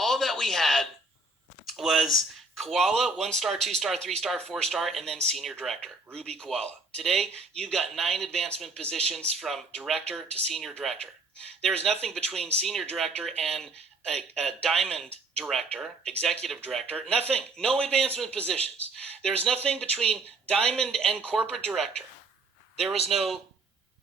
all that we had was Koala, 1 star, 2 star, 3 star, 4 star, and then senior director, Ruby Koala. Today, you've got 9 advancement positions from director to senior director. There is nothing between senior director and a diamond director, executive director, nothing, no advancement positions. There's nothing between diamond and corporate director. There was no,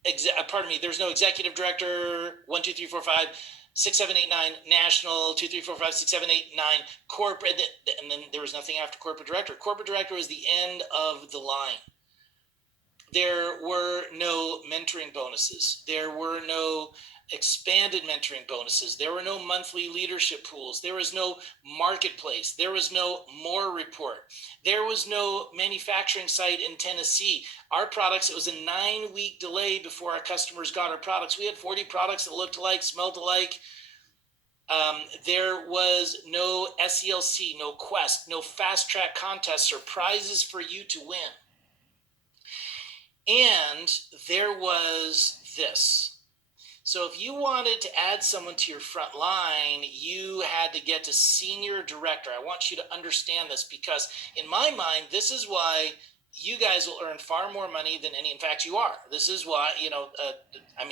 there's no executive director, 1, 2, 3, 4, 5, 6, 7, 8, 9, national, 2, 3, 4, 5, 6, 7, 8, 9, corporate, and then there was nothing after corporate director. Corporate director was the end of the line. There were no mentoring bonuses. There were no expanded mentoring bonuses. There were no monthly leadership pools. There was no marketplace. There was no more report. There was no manufacturing site in Tennessee. Our products, it was a 9-week delay before our customers got our products. We had 40 products that looked alike, smelled alike. There was no SELC, no Quest, no fast track contests or prizes for you to win. And there was this. So if you wanted to add someone to your front line, you had to get to senior director. I want you to understand this because in my mind, this is why you guys will earn far more money than any. In fact, you are. This is why,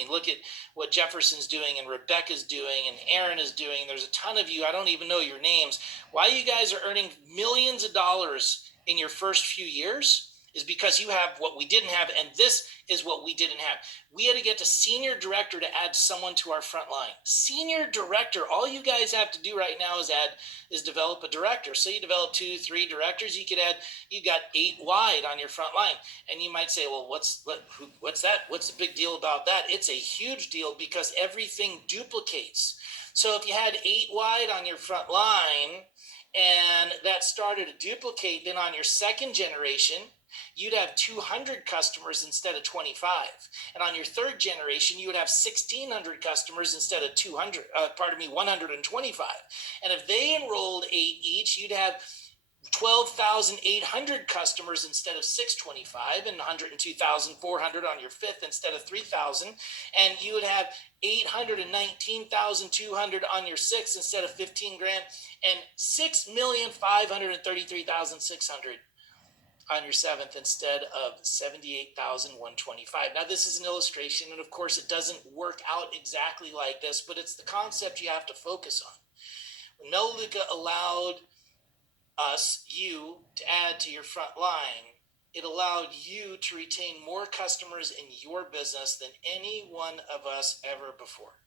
look at what Jefferson's doing and Rebecca's doing and Aaron is doing. There's a ton of you. I don't even know your names. Why you guys are earning millions of dollars in your first few years is because you have what we didn't have, and this is what we didn't have. We had to get to senior director to add someone to our front line. Senior director, all you guys have to do right now is develop a director. So you develop 2, 3 directors, you got 8 wide on your front line. And you might say, well, what's that? What's the big deal about that? It's a huge deal because everything duplicates. So if you had 8 wide on your front line and that started to duplicate, then on your second generation, you'd have 200 customers instead of 25. And on your third generation, you would have 1,600 customers instead of 125. And if they enrolled 8 each, you'd have 12,800 customers instead of 625 and 102,400 on your fifth instead of 3,000. And you would have 819,200 on your sixth instead of 15 grand and 6,533,600 on your seventh instead of 78,125. Now this is an illustration, and of course it doesn't work out exactly like this, but it's the concept you have to focus on. When Melaleuca allowed you to add to your front line, it allowed you to retain more customers in your business than any one of us ever before.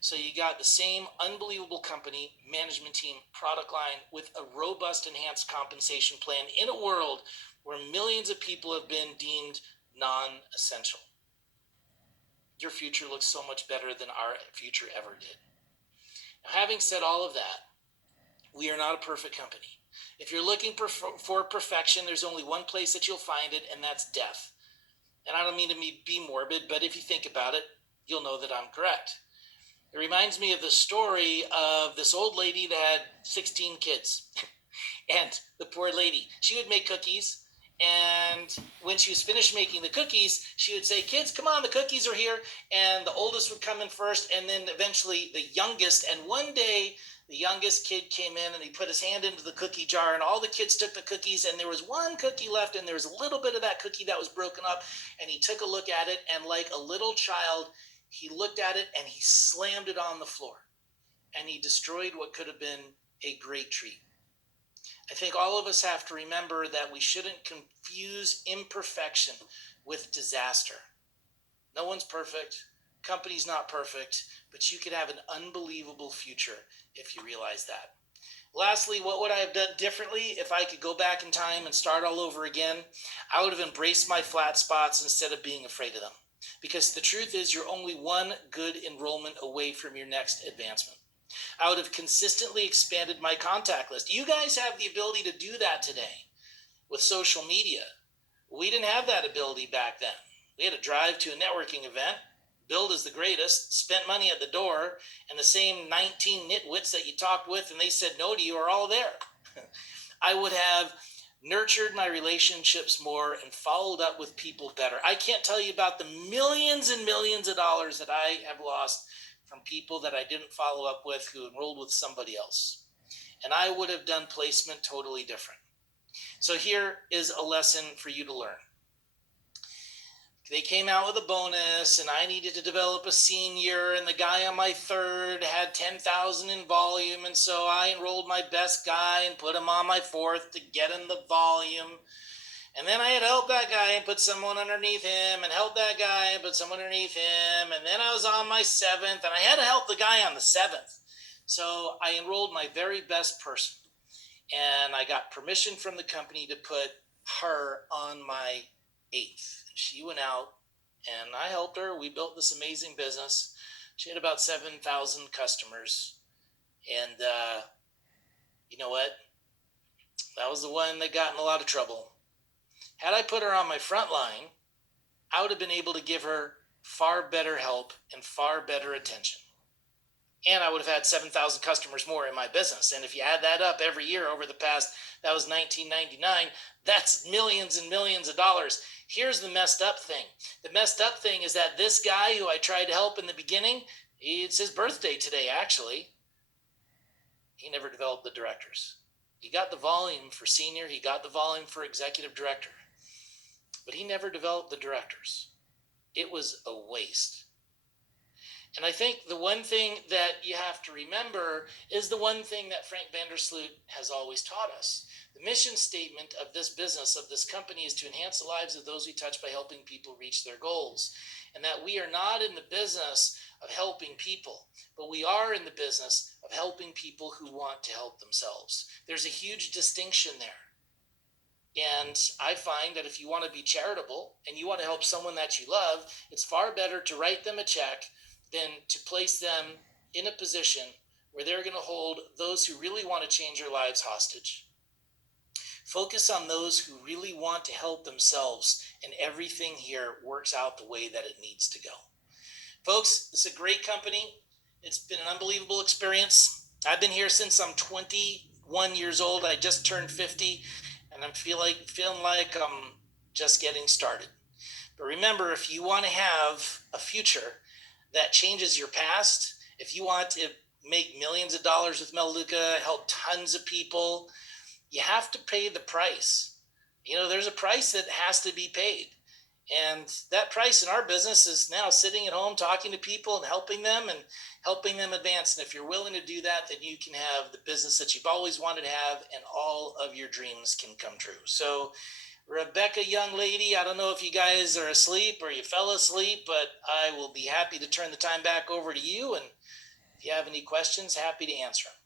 So you got the same unbelievable company, management team, product line with a robust enhanced compensation plan in a world where millions of people have been deemed non-essential. Your future looks so much better than our future ever did. Now, having said all of that, we are not a perfect company. If you're looking for perfection, there's only one place that you'll find it, and that's death. And I don't mean to be morbid, but if you think about it, you'll know that I'm correct. It reminds me of the story of this old lady that had 16 kids. And the poor lady, she would make cookies. And when she was finished making the cookies, she would say, kids, come on, the cookies are here. And the oldest would come in first, and then eventually the youngest. And one day, the youngest kid came in and he put his hand into the cookie jar, and all the kids took the cookies, and there was one cookie left, and there was a little bit of that cookie that was broken up. And he took a look at it, and like a little child, he looked at it and he slammed it on the floor, and he destroyed what could have been a great treat. I think all of us have to remember that we shouldn't confuse imperfection with disaster. No one's perfect. Company's not perfect, but you could have an unbelievable future if you realize that. Lastly, what would I have done differently if I could go back in time and start all over again? I would have embraced my flat spots instead of being afraid of them. Because the truth is, you're only one good enrollment away from your next advancement. I would have consistently expanded my contact list. You guys have the ability to do that today with social media. We didn't have that ability back then. We had to drive to a networking event, billed as the greatest, spent money at the door, and the same 19 nitwits that you talked with and they said no to you are all there. I would have nurtured my relationships more and followed up with people better. I can't tell you about the millions and millions of dollars that I have lost from people that I didn't follow up with who enrolled with somebody else. and I would have done placement totally different. So here is a lesson for you to learn. They came out with a bonus and I needed to develop a senior, and the guy on my third had 10,000 in volume. And so I enrolled my best guy and put him on my fourth to get him the volume. And then I had helped that guy and put someone underneath him, and helped that guy and put someone underneath him. And then I was on my seventh, and I had to help the guy on the seventh. So I enrolled my very best person, and I got permission from the company to put her on my eighth. She went out and I helped her. We built this amazing business. She had about 7,000 customers. And you know what? That was the one that got in a lot of trouble. Had I put her on my front line, I would have been able to give her far better help and far better attention. And I would have had 7,000 customers more in my business. And if you add that up every year over the past, that was 1999, that's millions and millions of dollars. Here's the messed up thing. The messed up thing is that this guy who I tried to help in the beginning, it's his birthday today, actually. He never developed the directors. He got the volume for senior, he got the volume for executive director, but he never developed the directors. It was a waste. And I think the one thing that you have to remember is the one thing that Frank Vandersloot has always taught us. The mission statement of this business, of this company, is to enhance the lives of those we touch by helping people reach their goals. And that we are not in the business of helping people, but we are in the business of helping people who want to help themselves. There's a huge distinction there. And I find that if you want to be charitable and you want to help someone that you love, it's far better to write them a check than to place them in a position where they're going to hold those who really want to change their lives hostage. Focus on those who really want to help themselves, and everything here works out the way that it needs to go. Folks, it's a great company. It's been an unbelievable experience. I've been here since I'm 21 years old. I just turned 50, and I'm feeling like I'm just getting started. But remember, if you want to have a future that changes your past, if you want to make millions of dollars with Melaleuca, help tons of people, you have to pay the price. You know, there's a price that has to be paid. And that price in our business is now sitting at home talking to people and helping them advance. And if you're willing to do that, then you can have the business that you've always wanted to have, and all of your dreams can come true. So Rebecca, young lady, I don't know if you guys are asleep or you fell asleep, but I will be happy to turn the time back over to you. And if you have any questions, happy to answer them.